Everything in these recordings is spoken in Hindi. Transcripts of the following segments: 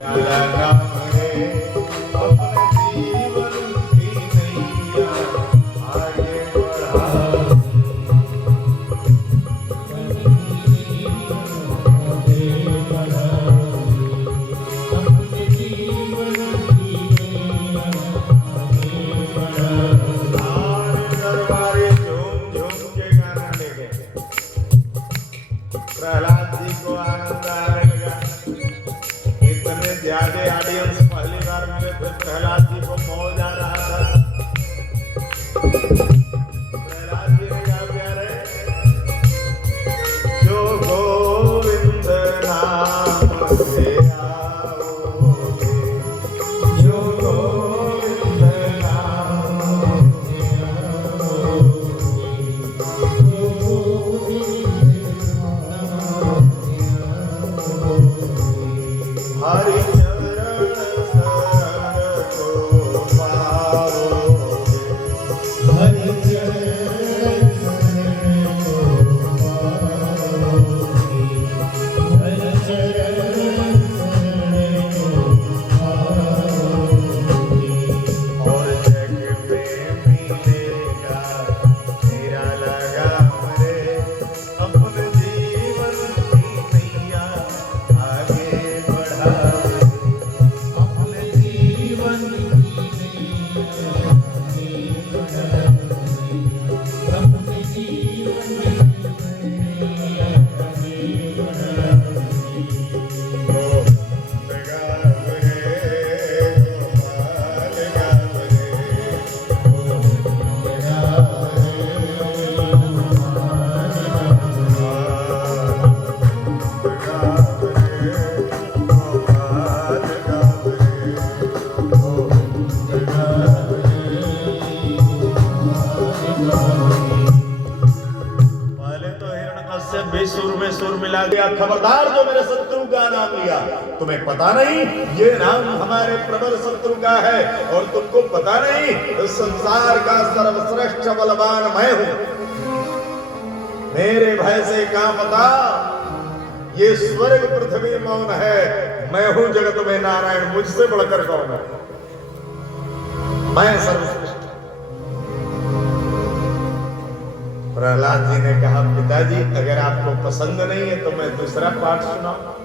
प्रहलाद जी को आनंद आने लगा। इतने ज्यादा ऑडियंस पहली बार मिले थे, प्रहलाद जी को मौज आ रहा था। प्रहलाद जी ने क्या प्यार है, जो गोविंद नाम से आओगे, जो गोविंद नाम से हरि चरण शरण को पाओगे, हरि चरण शरण को पाओगे, हरि चरण शरण को पाओगे। और जग में मिलेगा तेरा लगाव रे, अपने जीवन की नैया आगे सुर में सुर मिला दिया। खबरदार जो मेरे शत्रु का नाम लिया, तुम्हें पता नहीं ये नाम हमारे प्रबल शत्रु का है, और तुमको पता नहीं इस संसार का सर्वश्रेष्ठ बलवान मैं हूं। मेरे भय से कांपता ये स्वर्ग पृथ्वी मौन है। मैं हूं जगत में नारायण, मुझसे बढ़कर कौन है, मैं सर्वश्रेष्ठ। प्रहलाद जी ने कहा, पिताजी अगर आपको पसंद नहीं है तो मैं दूसरा पाठ सुनाऊं।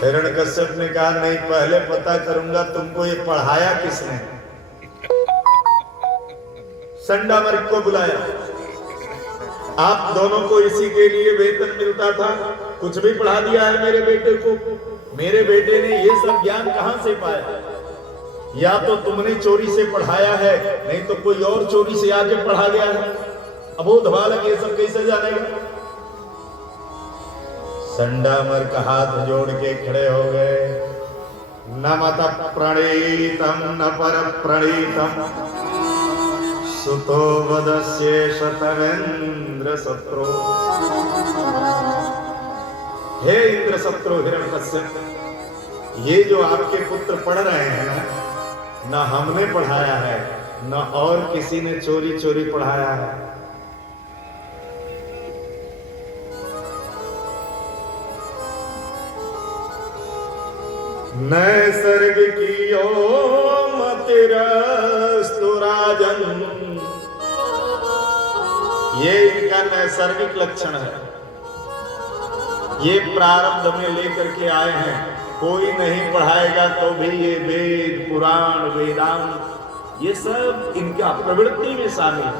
हिरण्यकश्यप ने कहा, नहीं, पहले पता करूंगा तुमको ये पढ़ाया किसने। संडामर्क को बुलाया। आप दोनों को इसी के लिए वेतन मिलता था, कुछ भी पढ़ा दिया है मेरे बेटे को। मेरे बेटे ने ये सब ज्ञान कहां से पाया? या तो तुमने चोरी से पढ़ाया है, नहीं तो कोई और चोरी से आके पढ़ा गया है। अबोध बालक ये सब कैसे जानेगा? संडामर्क हाथ जोड़ के खड़े हो गए। न मत प्रणीतम न पर प्रणीतम सुतो वदस्ये शतवेन्द्र शत्रु। हे इंद्र शत्रु हिरण्यकश्यप, ये जो आपके पुत्र पढ़ रहे हैं न हमने पढ़ाया है, न और किसी ने चोरी चोरी पढ़ाया है। नैसर्गिकीयो मतिरस्तु राजन, ये इनका नैसर्गिक लक्षण है। ये प्रारब्ध में लेकर के आए हैं। कोई नहीं पढ़ाएगा तो भी ये वेद पुराण वेदांत ये सब इनका प्रवृत्ति में शामिल है।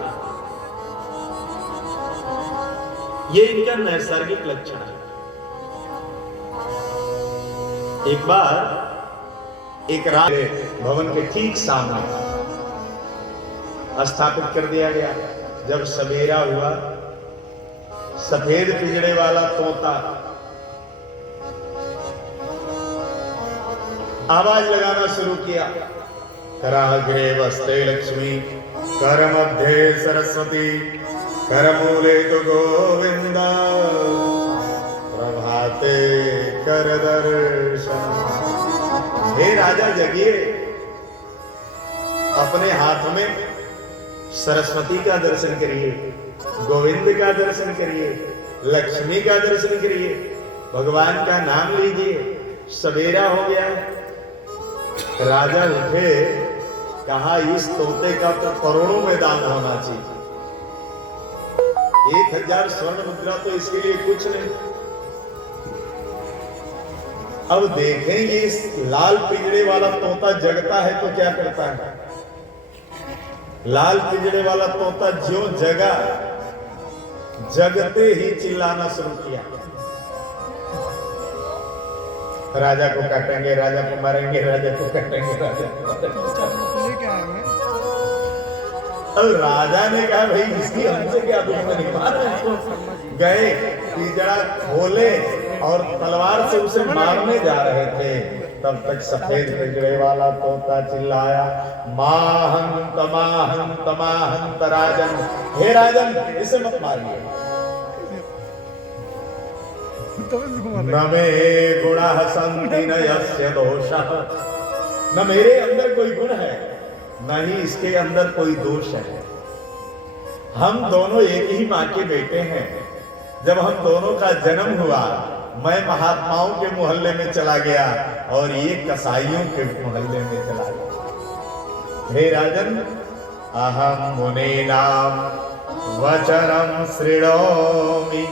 ये इनका नैसर्गिक लक्षण है। एक बार एक राज भवन के ठीक सामने स्थापित कर दिया गया। जब सवेरा हुआ, सफेद पिंजड़े वाला तोता आवाज लगाना शुरू किया। कराग्रे वस्ते लक्ष्मी, कर मध्य सरस्वती, कर मूले तो गोविंद, प्रभाते कर दर्शन। हे राजा जगिए, अपने हाथ में सरस्वती का दर्शन करिए, गोविंद का दर्शन करिए, लक्ष्मी का दर्शन करिए, भगवान का नाम लीजिए। सवेरा हो गया। राजा उठे, कहा इस तोते का तो करोड़ों में दाम होना चाहिए, 1000 स्वर्ण मुद्रा तो इसके लिए कुछ नहीं। अब देखेंगे इस लाल पिंजड़े वाला तोता जगता है तो क्या करता है। लाल पिंजड़े वाला तोता जो जगा, जगते ही चिल्लाना शुरू किया, राजा को काटेंगे, राजा को मारेंगे, राजा को काटेंगे, राजा को काटेंगे। अब राजा ने कहा भाई इसकी हमसे क्या दुश्मनी, गए पिंजड़ा खोले और तलवार से उसे मारने जा रहे थे, तब तक सफेद पिंजड़े वाला तोता चिल्लाया, माहंत माहंत माहंत राजन, हे राजन इसे मत मारिए, न मे गुणः सन्ति न यस्य दोषः, न मेरे अंदर कोई गुण है न ही इसके अंदर कोई दोष है। हम दोनों एक ही माँ के बेटे हैं। जब हम दोनों का जन्म हुआ, मैं महात्माओं के मोहल्ले में चला गया और ये कसाईयों के मोहल्ले में चला गया। हे राजन, अहम मुनीनाम वचनम शृणोमि,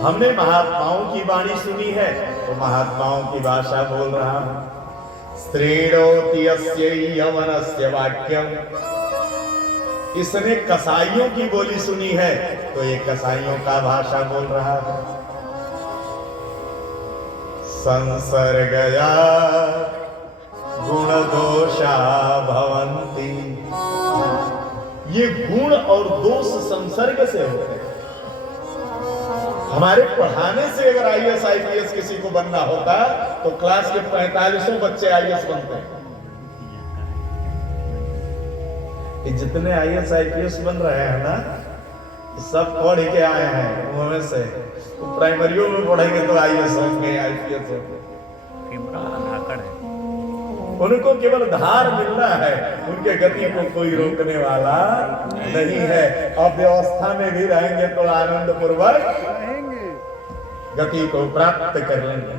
हमने महात्माओं की वाणी सुनी है तो महात्माओं की भाषा बोल रहा हूं। शृणोति यस्य यवनस्य वाक्यम, इसने कसाईयों की बोली सुनी है तो ये कसाईयों का भाषा बोल रहा है। संसर्गया गुण दोषा भवन्ति, ये गुण और दोष संसर्ग से होते हैं। हमारे पढ़ाने से अगर IAS IPS किसी को बनना होता तो क्लास के 45 बच्चे IAS बनते हैं। जितने IAS IPS बन रहे हैं ना, सब पढ़ के आए हैं उनमें से, तो प्राइमरियों में पढ़ेंगे तो IAS होंगे, IPS होंगे। उनको केवल धार मिलना है, उनके गति को कोई रोकने वाला नहीं है। अब व्यवस्था में भी रहेंगे तो आनंद पूर्वक गति को प्राप्त कर लेंगे।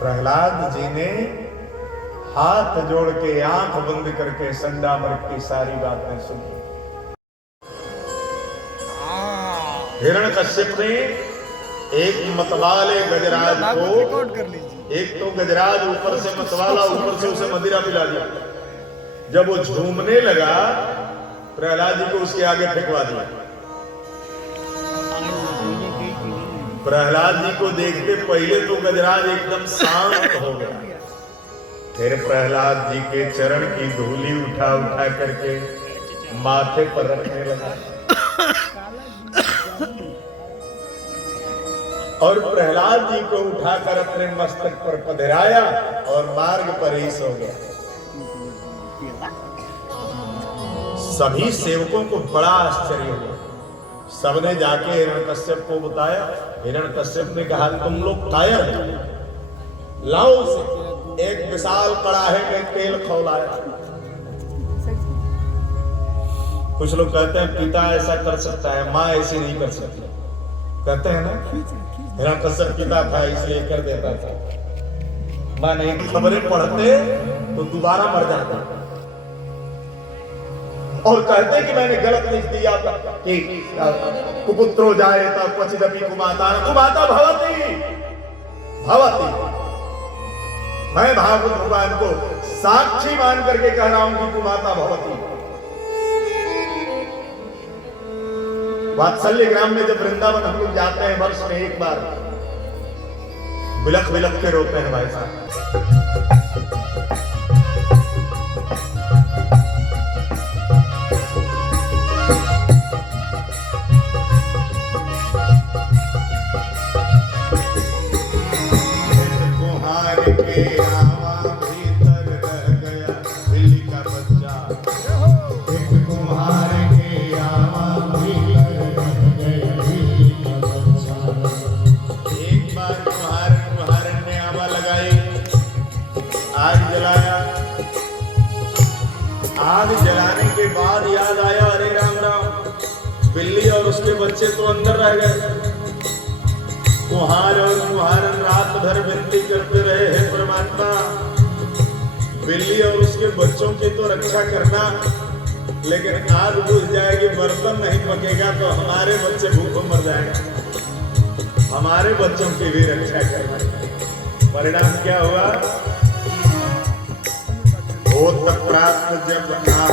प्रहलाद जी ने हाथ जोड़ के आंख बंद करके संडामर्क की सारी बातें सुनी। हिरण्यकश्यप ने एक मतवाले गजराज को, एक तो गजराज ऊपर से मतवाला, ऊपर से उसे मदिरा पिला दिया। जब वो झूमने लगा, प्रहलाद जी को उसके आगे फेंकवा दिया। प्रहलाद जी को देखते पहले तो गजराज एकदम शांत हो गया, फिर प्रहलाद जी के चरण की धूली उठा उठा करके माथे पर रखने लगा और प्रहलाद जी को उठाकर अपने मस्तक पर पधराया और मार्ग पर ही सो गया। सभी सेवकों को बड़ा आश्चर्य हुआ। सबने जाके हिरण्यकश्यप को बताया। हिरण्यकश्यप ने कहा तुम लोग कायर हो, लाओ उसे। एक विशाल कड़ाहे में तेल खौलाया। कुछ लोग कहते हैं पिता ऐसा कर सकता है, माँ ऐसे नहीं कर सकती, कहते हैं ना। हिरण्यकश्यप पिता था इसलिए कर देता था, माँ नहीं। खबरें पढ़ते तो दोबारा मर जाता और कहते कि मैंने गलत लिख दिया था कि कुपुत्रो जायेता क्वचिदपि कुमाता कुमाता भवति भवति। मैं भागवत भगवान को साक्षी मान करके कह रहा हूं कि कुमाता भवति। वात्सल्य ग्राम में जब वृंदावन हम लोग जाते हैं वर्ष में एक बार, बिलख बिलख के रोते हैं भाई साहब। आज बिल्ली और उसके बच्चे तो अंदर रह गए। कुम्हार और कुम्हारन रात भर विनती करते रहे, हे परमात्मा बिल्ली और उसके बच्चों की तो रक्षा करना, लेकिन आग बुझ जाएगी, बर्तन नहीं पकेगा तो हमारे बच्चे भूखों मर जाएंगे, हमारे बच्चों की भी रक्षा करना। परिणाम क्या हुआ? होत प्राप्त जब नाम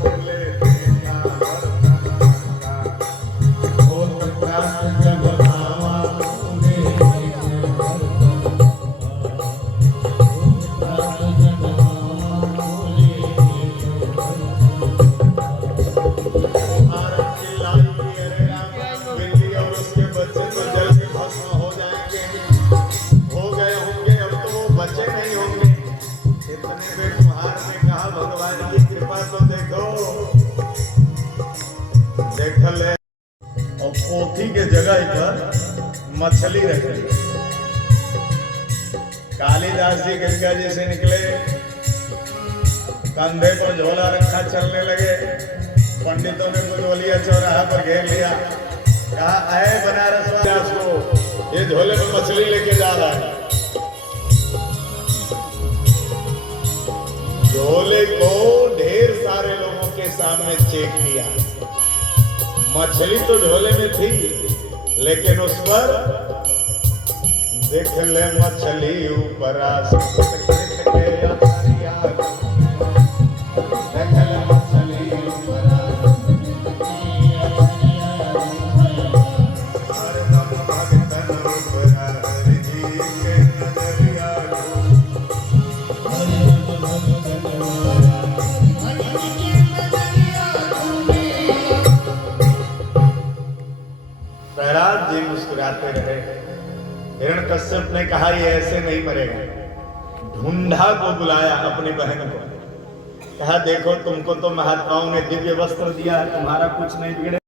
बोले, होत प्राप्त जब और पोथी के जगह पर मछली रखी। कालिदास जी गंगा जी से निकले, कंधे पर झोला रखा, चलने लगे। पंडितों ने बुलवलिया चौराहा पर घेर लिया, कहा आए बनारस वासियों को, ये झोले में मछली लेके जा रहा है। झोले को ढेर सारे लोगों के सामने चेक किया, मछली तो झोले में थी, लेकिन उस पर देख ले मछली ऊपर प्रहलाद जी मुस्कुराते रहे। हिरण्यकश्यप ने कहा ये ऐसे नहीं मरेगा। ढूंढा को बुलाया अपनी बहन को, कहा देखो तुमको तो महात्माओं ने दिव्य वस्त्र दिया, तुम्हारा कुछ नहीं बिगड़े।